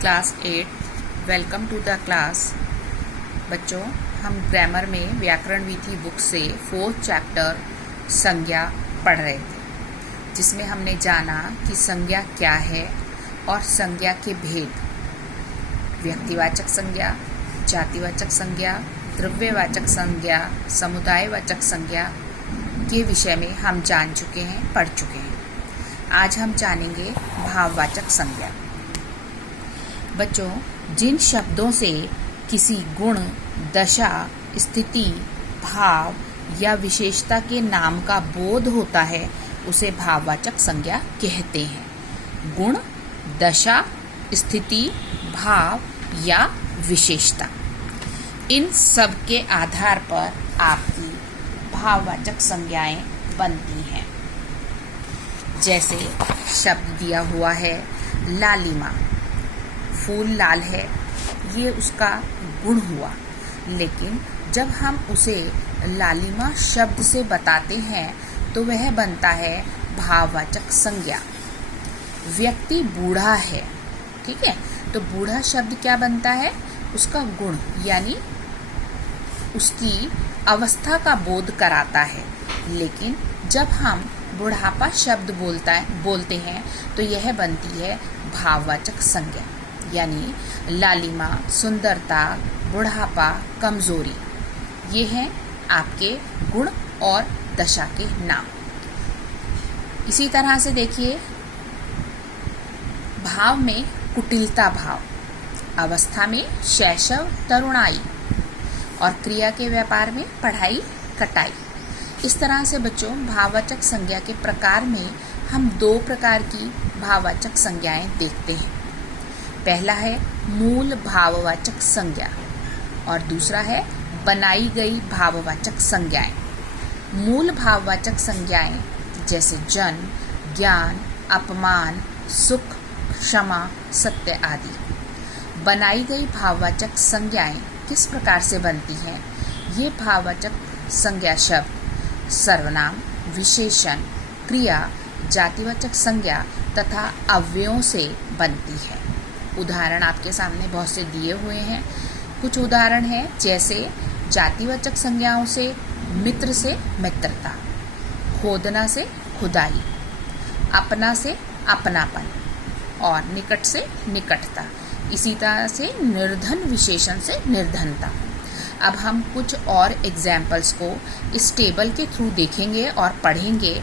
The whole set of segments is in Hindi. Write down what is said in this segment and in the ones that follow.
Class 8 welcome to the class. बच्चों, हम ग्रामर में व्याकरण विधि बुक से 4th चैप्टर संज्ञा पढ़ रहे थे, जिसमें हमने जाना कि संज्ञा क्या है और संज्ञा के भेद, व्यक्तिवाचक संज्ञा, जातिवाचक संज्ञा, द्रव्यवाचक संज्ञा, समुदायवाचक संज्ञा के विषय में हम जान चुके हैं, पढ़ चुके हैं। आज हम जानेंगे भाववाचक संज्ञा। बच्चों, जिन शब्दों से किसी गुण, दशा, स्थिति, भाव या विशेषता के नाम का बोध होता है उसे भाववाचक संज्ञा कहते हैं। गुण, दशा, स्थिति, भाव या विशेषता, इन सब के आधार पर आपकी भाववाचक संज्ञाएं बनती हैं। जैसे शब्द दिया हुआ है लालिमा, फूल लाल है, ये उसका गुण हुआ। लेकिन जब हम उसे लालिमा शब्द से बताते हैं तो वह बनता है भाववाचक संज्ञा। व्यक्ति बूढ़ा है, ठीक है, तो बूढ़ा शब्द क्या बनता है? उसका गुण, यानी उसकी अवस्था का बोध कराता है। लेकिन जब हम बुढ़ापा शब्द बोलते हैं तो यह बनती है भाववाचक संज्ञा, यानी लालिमा, सुंदरता, बुढ़ापा, कमजोरी, ये हैं आपके गुण और दशा के नाम। इसी तरह से देखिए, भाव में कुटिलता भाव, अवस्था में शैशव, तरुणाई और क्रिया के व्यापार में पढ़ाई, कटाई। इस तरह से बच्चों, भाववाचक संज्ञा के प्रकार में हम 2 प्रकार की भाववाचक संज्ञाएं देखते हैं। पहला है मूल भाववाचक संज्ञा और दूसरा है बनाई गई भाववाचक संज्ञाएं। मूल भाववाचक संज्ञाएं जैसे जन्म, ज्ञान, अपमान, सुख, क्षमा, सत्य आदि। बनाई गई भाववाचक संज्ञाएं किस प्रकार से बनती हैं? ये भाववाचक संज्ञा शब्द सर्वनाम, विशेषण, क्रिया, जातिवाचक संज्ञा तथा अव्ययों से बनती है। उदाहरण आपके सामने बहुत से दिए हुए हैं। कुछ उदाहरण हैं, जैसे जातिवाचक संज्ञाओं से मित्र से मित्रता, खोदना से खुदाई, अपना से अपनापन और निकट से निकटता। इसी तरह से निर्धन विशेषण से निर्धनता। अब हम कुछ और एग्जाम्पल्स को इस टेबल के थ्रू देखेंगे और पढ़ेंगे।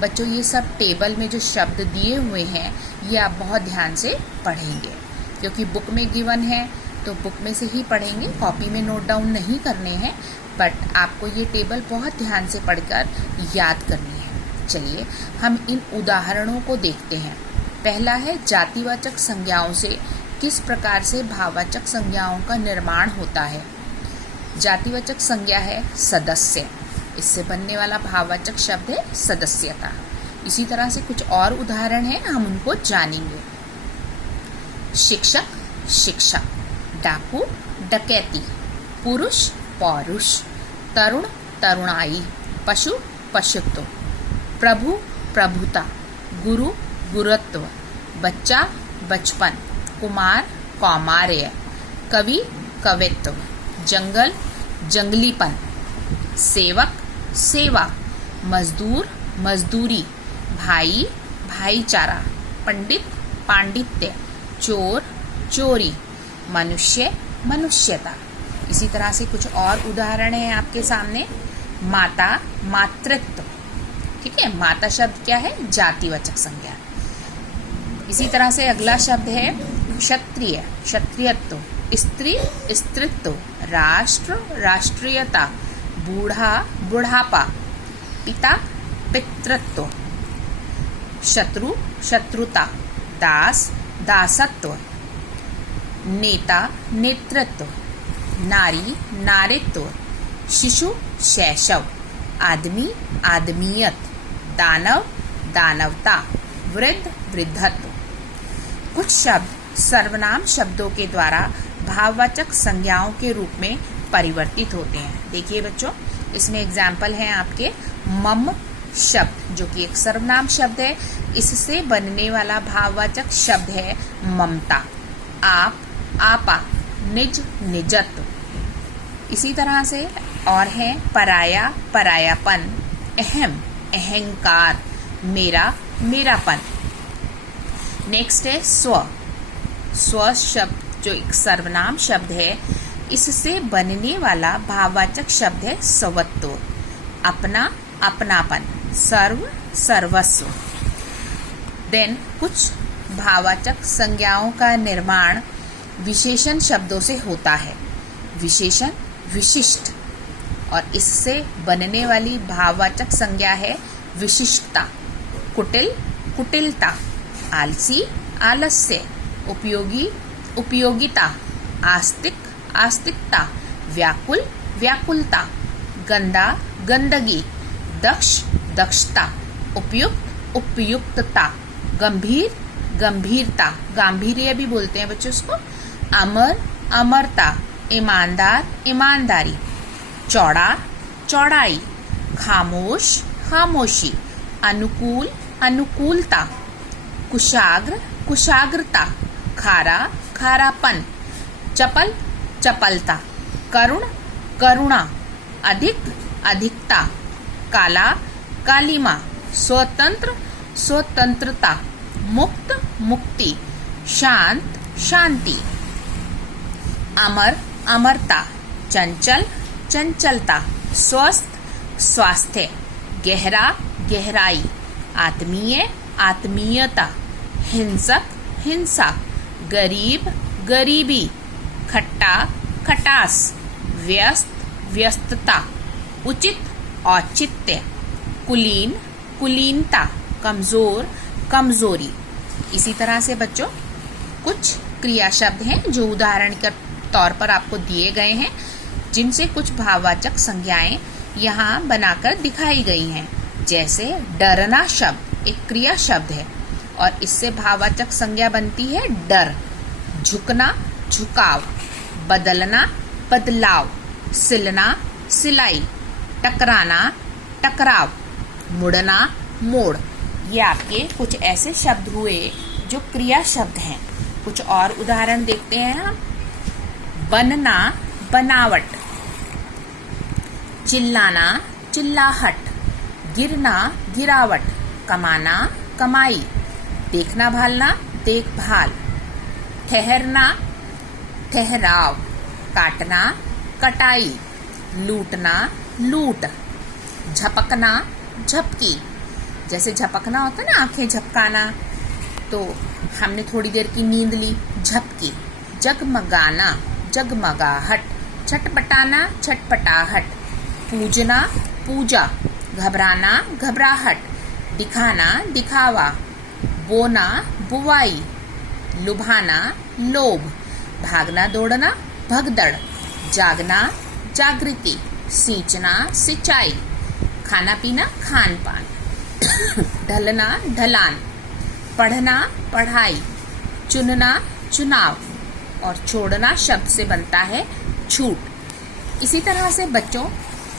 बच्चों, ये सब टेबल में जो शब्द दिए हुए हैं ये आप बहुत ध्यान से पढ़ेंगे, क्योंकि बुक में गिवन है तो बुक में से ही पढ़ेंगे, कॉपी में नोट डाउन नहीं करने हैं, बट आपको ये टेबल बहुत ध्यान से पढ़कर याद करनी है। चलिए हम इन उदाहरणों को देखते हैं। पहला है जातिवाचक संज्ञाओं से किस प्रकार से भाववाचक संज्ञाओं का निर्माण होता है। जातिवाचक संज्ञा है सदस्य, इससे बनने वाला भाववाचक शब्द है सदस्यता। इसी तरह से कुछ और उदाहरण हैं, हम उनको जानेंगे। शिक्षक, शिक्षा, डाकू, डकैती, पुरुष, पौरुष, तरुण, तरुणाई, पशु, पशुत्व, प्रभु, प्रभुता, गुरु, गुरुत्व, बच्चा, बचपन, कुमार, कौमार्य, कवि, कवित्व, जंगल, जंगलीपन, सेवक, सेवा, मजदूर, मजदूरी, भाई, भाईचारा, पंडित, पांडित्य, चोर, चोरी, मनुष्य, मनुष्यता। इसी तरह से कुछ और उदाहरण हैं आपके सामने। माता, मातृत्व, ठीक है, माता शब्द क्या है? जातिवाचक संज्ञा। इसी तरह से अगला शब्द है क्षत्रिय, क्षत्रियत्व, स्त्री, स्त्रीत्व, राष्ट्र, राष्ट्रीयता, बूढ़ा, बुढ़ापा, पिता, पितृत्व, शत्रु, शत्रुता, दास, दासत्व, नेता, नेतृत्व, नारी, नारीत्व, शिशु, शैशव, आदमी, आदमियत, दानव, दानवता, वृद्ध, वृद्धत्व। कुछ शब्द सर्वनाम शब्दों के द्वारा भाववाचक संज्ञाओं के रूप में परिवर्तित होते हैं। देखिए बच्चों, इसमें एग्जाम्पल हैं आपके मम शब्द, जो कि एक सर्वनाम शब्द है, इससे बनने वाला भाववाचक शब्द है ममता। आप, आपा, निज, निजत्व। इसी तरह से और है पराया, परायापन, अहम, अहंकार, मेरा, मेरापन। नेक्स्ट है स्व। स्व शब्द जो एक सर्वनाम शब्द है, इससे बनने वाला भाववाचक शब्द है स्वत्व, अपना, अपनापन, सर्व, सर्वस्व। देन कुछ भाववाचक संज्ञाओं का निर्माण विशेषण शब्दों से होता है। विशेषण विशिष्ट, और इससे बनने वाली भाववाचक संज्ञा है विशिष्टता। कुटिल, कुटिलता, आलसी, आलस्य, उपयोगी, उपयोगिता, आस्तिक, आस्तिकता, व्याकुल, व्याकुलता, गंदा, गंदगी, दक्ष, दक्षता, उपयुक्त, उपयुक्तता, गंभीर, गंभीरता, गांभीर्य भी बोलते हैं बच्चों उसको, अमर, अमरता, ईमानदार, ईमानदारी, चौड़ा, चौड़ाई, खामोश, खामोशी, अनुकूल, अनुकूलता, कुशाग्र, कुशाग्रता, खारा, खारापन, चपल, चपलता, करुण, करुणा, अधिक, अधिकता, काला, कालिमा, स्वतंत्र, स्वतंत्रता, मुक्त, मुक्ति, शांत, शांति, अमर, अमरता, चंचल, चंचलता, स्वस्थ, स्वास्थ्य, गहरा, गहराई, आत्मीय, आत्मीयता, हिंसक, हिंसा, गरीब, गरीबी, खट्टा, खटास, व्यस्त, व्यस्तता, उचित, औचित्य, कुलीन, कुलीनता, कमजोर, कमजोरी। इसी तरह से बच्चों कुछ क्रिया शब्द हैं जो उदाहरण के तौर पर आपको दिए गए हैं, जिनसे कुछ भाववाचक संज्ञाएं यहाँ बनाकर दिखाई गई हैं। जैसे डरना शब्द एक क्रिया शब्द है और इससे भाववाचक संज्ञा बनती है डर। झुकना, झुकाव, बदलना, बदलाव, सिलना, सिलाई, टकराना, टकराव, मुड़ना, मोड़। ये आपके कुछ ऐसे शब्द हुए जो क्रिया शब्द हैं। कुछ और उदाहरण देखते हैं हम। बनना, बनावट, चिल्लाना, चिल्लाहट, गिरना, गिरावट, कमाना, कमाई, देखना भालना, देखभाल, ठहरना, ठहराव, काटना, कटाई, लूटना, लूट, झपकना, झपकी। जैसे झपकना होता है ना, आंखें झपकाना, तो हमने थोड़ी देर की नींद ली, झपकी। जगमगाना, जगमगाहट, छटपटाना, छटपटाहट, पूजना, पूजा, घबराना, घबराहट, दिखाना, दिखावा, बोना, बुवाई, लुभाना, लोभ, भागना, दौड़ना, भगदड़, जागना, जागृति, सींचना, सिंचाई, खाना पीना, खान पान, ढलना, ढलान, पढ़ना, पढ़ाई, चुनना, चुनाव, और छोड़ना शब्द से बनता है छूट। इसी तरह से बच्चों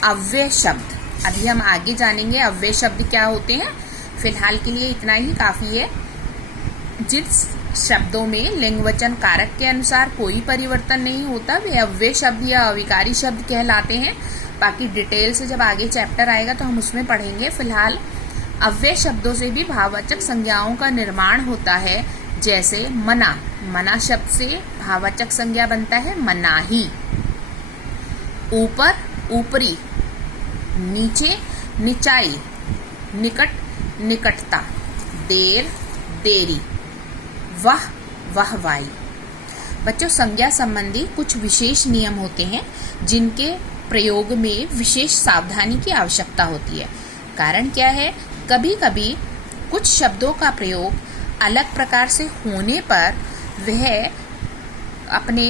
अव्यय शब्द, अभी हम आगे जानेंगे अव्यय शब्द क्या होते हैं। फिलहाल के लिए इतना ही काफी है। जिस शब्दों में लिंग वचन कारक के अनुसार कोई परिवर्तन नहीं होता वे अव्यय शब्द या अविकारी शब्द कहलाते हैं। बाकी डिटेल से जब आगे चैप्टर आएगा तो हम उसमें पढ़ेंगे। फिलहाल अव्यय शब्दों से भी भाववाचक संज्ञाओं का निर्माण होता है। जैसे मना, मना शब्द से भाववाचक संज्ञा बनता है मनाही। ऊपर, ऊपरी, नीचे, निचाई, निकट, निकटता, देर, देरी, वह, वहवाई। बच्चों संज्ञा संबंधी कुछ विशेष नियम होते हैं जिनके प्रयोग में विशेष सावधानी की आवश्यकता होती है। कारण क्या है, कभी कभी कुछ शब्दों का प्रयोग अलग प्रकार से होने पर वह अपने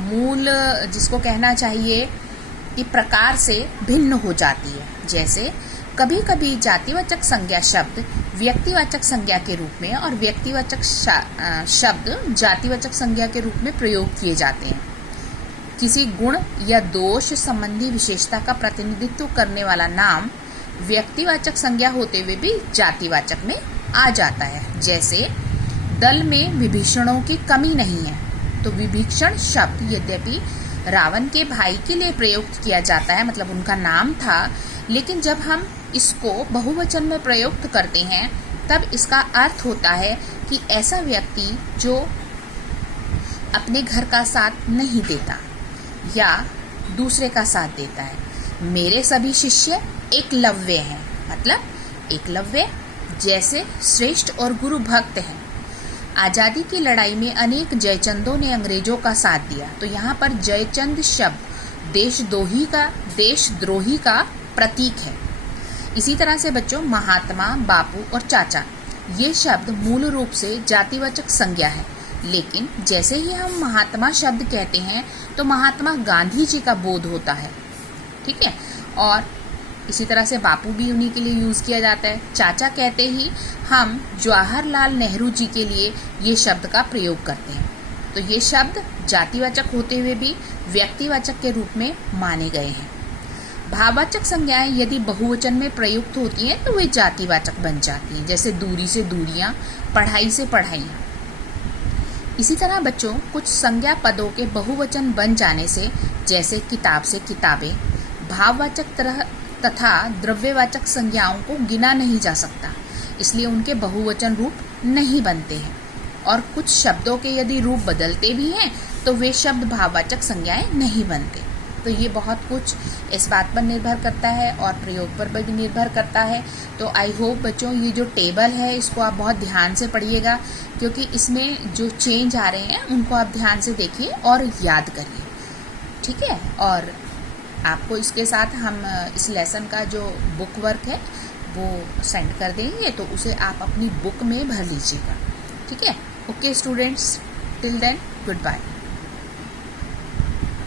मूल जिसको कहना चाहिए कि प्रकार से भिन्न हो जाती है। जैसे कभी कभी जातिवाचक संज्ञा शब्द व्यक्तिवाचक संज्ञा के रूप में और व्यक्तिवाचक शब्द जातिवाचक संज्ञा के रूप में प्रयोग किए जाते हैं। किसी गुण या दोष संबंधी विशेषता का प्रतिनिधित्व करने वाला नाम व्यक्तिवाचक संज्ञा होते हुए भी जातिवाचक में आ जाता है। जैसे दल में विभीषणों की कमी नहीं है। तो विभीषण शब्द यद्यपि रावण के भाई के लिए प्रयुक्त किया जाता है, मतलब उनका नाम था, लेकिन जब हम इसको बहुवचन में प्रयुक्त करते हैं तब इसका अर्थ होता है कि ऐसा व्यक्ति जो अपने घर का साथ नहीं देता या दूसरे का साथ देता है। मेरे सभी शिष्य एकलव्य हैं, मतलब एकलव्य जैसे श्रेष्ठ और गुरु भक्त हैं। आज़ादी की लड़ाई में अनेक जयचंदों ने अंग्रेजों का साथ दिया। तो यहाँ पर जयचंद शब्द देशद्रोही का प्रतीक है। इसी तरह से बच्चों महात्मा, बापू और चाचा ये शब्द मूल रूप से जातिवाचक संज्ञा है, लेकिन जैसे ही हम महात्मा शब्द कहते हैं तो महात्मा गांधी जी का बोध होता है, ठीक है। और इसी तरह से बापू भी उन्हीं के लिए यूज़ किया जाता है। चाचा कहते ही हम जवाहरलाल नेहरू जी के लिए ये शब्द का प्रयोग करते हैं। तो ये शब्द जातिवाचक होते हुए भी व्यक्तिवाचक के रूप में माने गए हैं। भाववाचक संज्ञाएं यदि बहुवचन में प्रयुक्त होती हैं तो वे जातिवाचक बन जाती हैं, जैसे दूरी से दूरियां, पढ़ाई से पढ़ाइयाँ। इसी तरह बच्चों कुछ संज्ञा पदों के बहुवचन बन जाने से, जैसे किताब से किताबें, भाववाचक तथा द्रव्यवाचक संज्ञाओं को गिना नहीं जा सकता, इसलिए उनके बहुवचन रूप नहीं बनते हैं। और कुछ शब्दों के यदि रूप बदलते भी हैं तो वे शब्द भाववाचक संज्ञाएं नहीं बनते। तो ये बहुत कुछ इस बात पर निर्भर करता है और प्रयोग पर भी निर्भर करता है। तो आई होप बच्चों ये जो टेबल है इसको आप बहुत ध्यान से पढ़िएगा, क्योंकि इसमें जो चेंज आ रहे हैं उनको आप ध्यान से देखिए और याद करिए, ठीक है। और आपको इसके साथ हम इस लेसन का जो बुक वर्क है वो सेंड कर देंगे, तो उसे आप अपनी बुक में भर लीजिएगा, ठीक है। Okay students, till then good bye.